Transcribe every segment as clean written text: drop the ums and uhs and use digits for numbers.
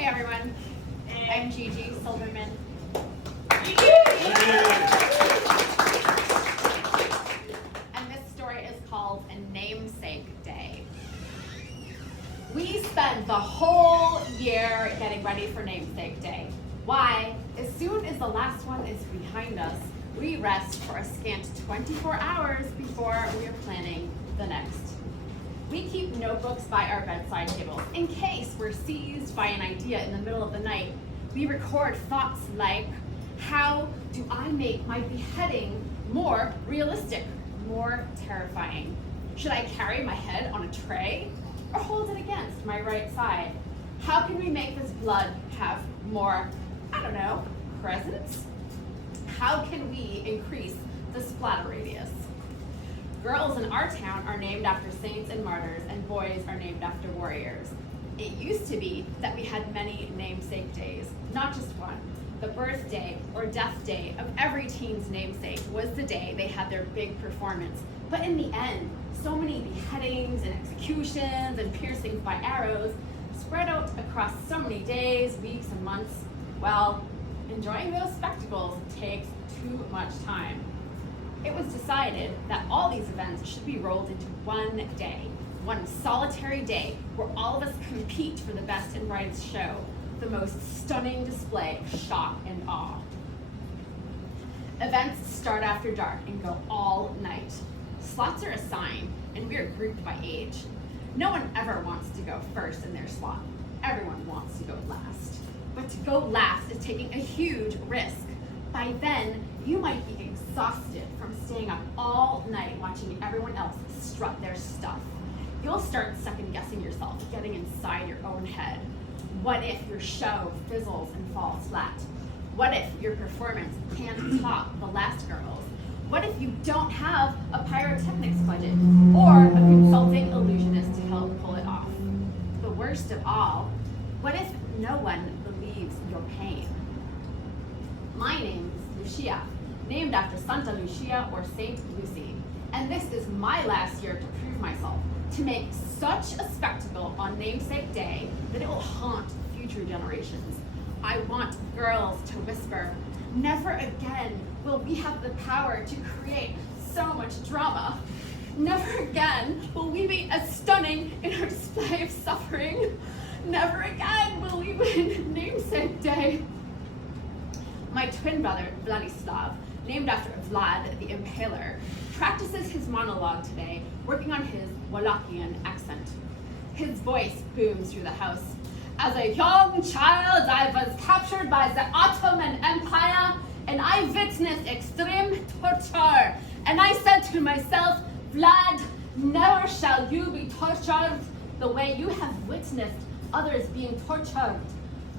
Hey everyone, I'm Gigi Silverman. And this story is called A Namesake Day. We spend the whole year getting ready for Namesake Day. Why? As soon as the last one is behind us, we rest for a scant 24 hours before we are planning the next. We keep notebooks by our bedside tables in case we're seized by an idea in the middle of the night. We record thoughts like, how do I make my beheading more realistic, more terrifying? Should I carry my head on a tray or hold it against my right side? How can we make this blood have more, presence? How can we increase the splatter radius? Girls in our town are named after saints and martyrs, and boys are named after warriors. It used to be that we had many namesake days, not just one. The birthday or death day of every teen's namesake was the day they had their big performance. But in the end, so many beheadings and executions and piercings by arrows spread out across so many days, weeks, and months. Well, enjoying those spectacles takes too much time. It was decided that all these events should be rolled into one day, one solitary day where all of us compete for the best and brightest show, the most stunning display of shock and awe. Events start after dark and go all night. Slots are assigned, and we are grouped by age. No one ever wants to go first in their slot. Everyone wants to go last. But to go last is taking a huge risk. By then, you might be exhausted from staying up all night watching everyone else strut their stuff. You'll start second-guessing yourself, getting inside your own head. What if your show fizzles and falls flat? What if your performance can't top the last girl's? What if you don't have a pyrotechnics budget or a consulting illusionist to help pull it off? The worst of all, what if no one believes your pain? My name is Lucia, named after Santa Lucia or Saint Lucy, and this is my last year to prove myself, to make such a spectacle on Namesake Day that it will haunt future generations. I want girls to whisper, never again will we have the power to create so much drama. Never again will we be as stunning in our display of suffering. Never again will we win Namesake Day. My twin brother, Vladislav, named after Vlad the Impaler, practices his monologue today, working on his Wallachian accent. His voice booms through the house. As a young child, I was captured by the Ottoman Empire, and I witnessed extreme torture. And I said to myself, Vlad, never shall you be tortured the way you have witnessed others being tortured.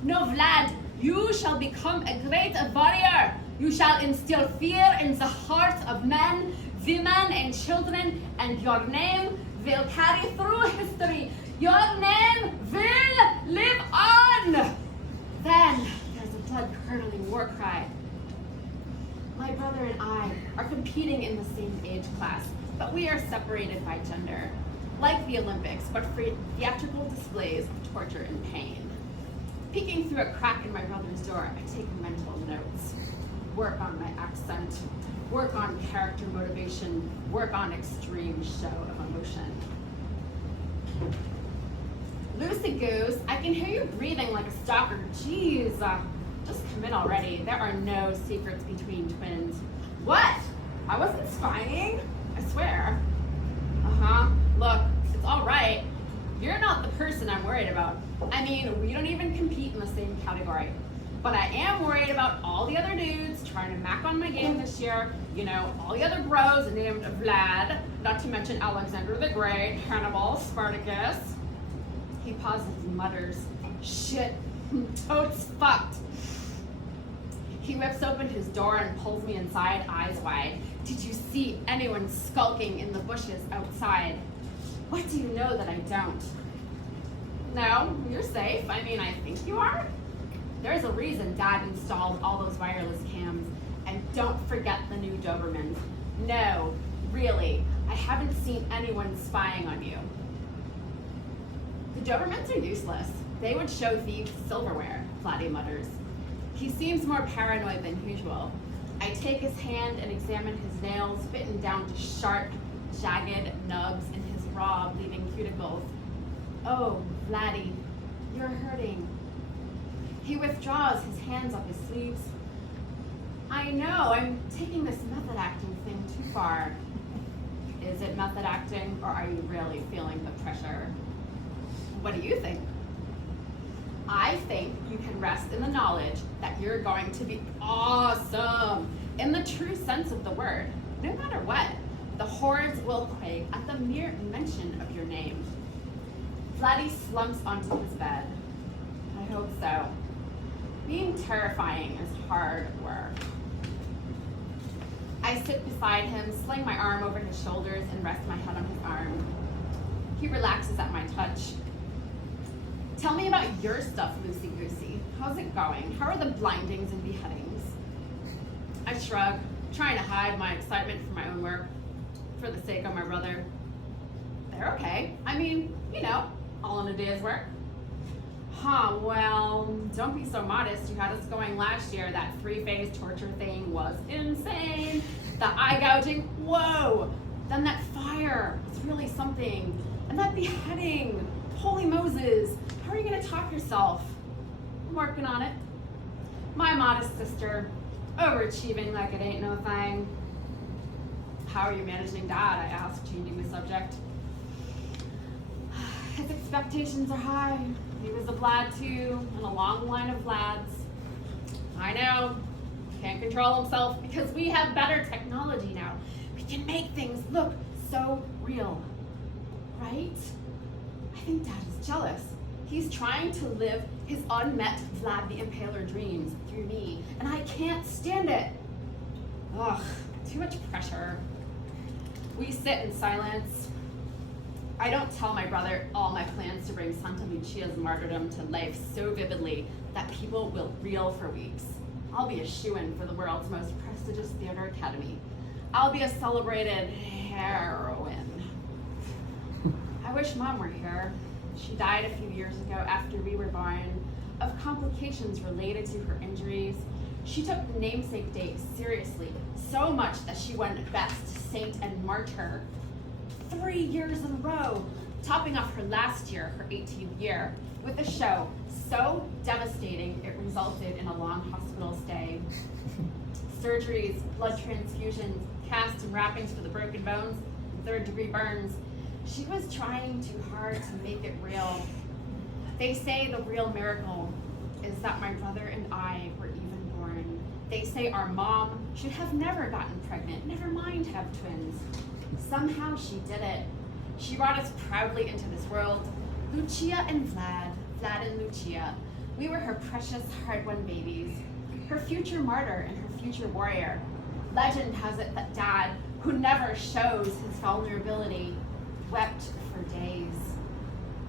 No, Vlad, you shall become a great warrior. You shall instill fear in the hearts of men, women, and children, and your name will carry through history. Your name will live on. Then there's a blood-curdling war cry. My brother and I are competing in the same age class, but we are separated by gender, like the Olympics, but for theatrical displays of torture and pain. Peeking through a crack in my brother's door, I take mental notes. Work on my accent, work on character motivation, work on extreme show of emotion. Lucy Goose, I can hear you breathing like a stalker. Jeez, just commit already. There are no secrets between twins. What? I wasn't spying? I swear. Look, it's all right. You're not the person I'm worried about. I mean, we don't even compete in the same category. But I am worried about all the other dudes trying to mac on my game this year. You know, all the other bros named Vlad, not to mention Alexander the Great, Hannibal, Spartacus. He pauses and mutters, shit, totes fucked. He whips open his door and pulls me inside, eyes wide. Did you see anyone skulking in the bushes outside? What do you know that I don't? No, you're safe. I mean, I think you are. There's a reason Dad installed all those wireless cams. And don't forget the new Dobermans. No, really, I haven't seen anyone spying on you. The Dobermans are useless. They would show thieves silverware, Vladdy mutters. He seems more paranoid than usual. I take his hand and examine his nails, bitten down to sharp, jagged nubs in his raw, bleeding cuticles. Oh, Vladdy, you're hurting. He withdraws his hands up his sleeves. I know, I'm taking this method acting thing too far. Is it method acting, or are you really feeling the pressure? What do you think? I think you can rest in the knowledge that you're going to be awesome in the true sense of the word. No matter what, the hordes will quake at the mere mention of your name. Vladdy slumps onto his bed. I hope so. Being terrifying is hard work. I sit beside him, sling my arm over his shoulders, and rest my head on his arm. He relaxes at my touch. Tell me about your stuff, loosey-goosey. How's it going? How are the blindings and beheadings? I shrug, trying to hide my excitement for my own work, for the sake of my brother. They're okay. I mean, you know, all in a day's work. Well, don't be so modest. You had us going last year. That 3-phase torture thing was insane. The eye gouging, whoa. Then that fire was really something. And that beheading, holy Moses. How are you gonna talk yourself? I'm working on it. My modest sister, overachieving like it ain't no thing. How are you managing Dad? I asked, changing the subject. His expectations are high. He was a Vlad too, and a long line of Vlads. I know, can't control himself because we have better technology now. We can make things look so real, right? I think Dad is jealous. He's trying to live his unmet Vlad the Impaler dreams through me, and I can't stand it. Ugh, too much pressure. We sit in silence. I don't tell my brother all my plans to bring Santa Lucia's martyrdom to life so vividly that people will reel for weeks. I'll be a shoo-in for the world's most prestigious theater academy. I'll be a celebrated heroine. I wish Mom were here. She died a few years ago after we were born of complications related to her injuries. She took Namesake Day seriously, so much that she won Best Saint and Martyr 3 years in a row, topping off her last year, her 18th year, with a show so devastating it resulted in a long hospital stay. Surgeries, blood transfusions, casts and wrappings for the broken bones, and third-degree burns. She was trying too hard to make it real. They say the real miracle is that my brother and I were even born. They say our mom should have never gotten pregnant, never mind have twins. Somehow she did it. She brought us proudly into this world. Lucia and Vlad, Vlad and Lucia. We were her precious, hard-won babies. Her future martyr and her future warrior. Legend has it that Dad, who never shows his vulnerability, wept for days.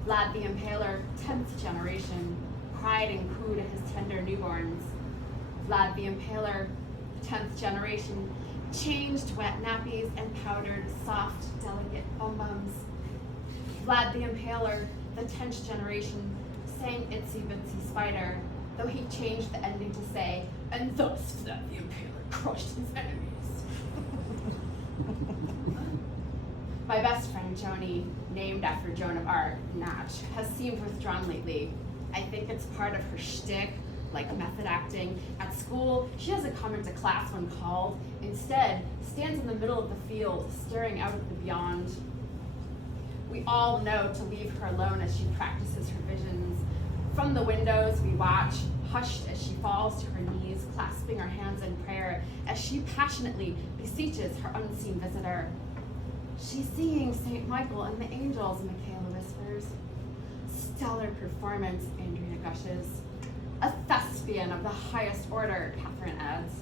Vlad the Impaler, 10th generation, cried and cooed at his tender newborns. Vlad the Impaler, 10th generation, changed wet nappies and powdered soft, delicate bum-bums. Vlad the Impaler, the 10th generation, sang Itsy Bitsy Spider, though he changed the ending to say, and thus Vlad the Impaler crushed his enemies. My best friend Joni, named after Joan of Arc, Natch, has seemed withdrawn lately. I think it's part of her shtick, like method acting. At school, she doesn't come into class when called. Instead, stands in the middle of the field, staring out at the beyond. We all know to leave her alone as she practices her visions. From the windows, we watch, hushed as she falls to her knees, clasping her hands in prayer, as she passionately beseeches her unseen visitor. She's seeing St. Michael and the angels, Michaela whispers. Stellar performance, Andrea gushes. A thespian of the highest order, Catherine adds.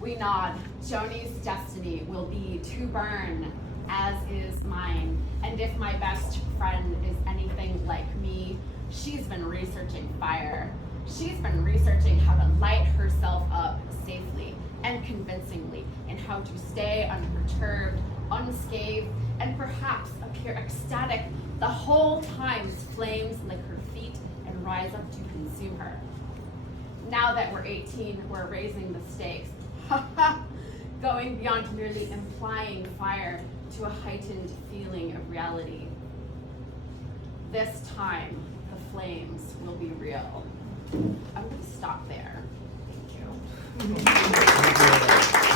We nod. Joni's destiny will be to burn, as is mine. And if my best friend is anything like me, she's been researching fire. She's been researching how to light herself up safely and convincingly in how to stay unperturbed, unscathed, and perhaps appear ecstatic the whole time as flames lick her feet and rise up to consume her. Now that we're 18, we're raising the stakes. Going beyond merely implying fire to a heightened feeling of reality. This time, the flames will be real. I'm going to stop there. Thank you.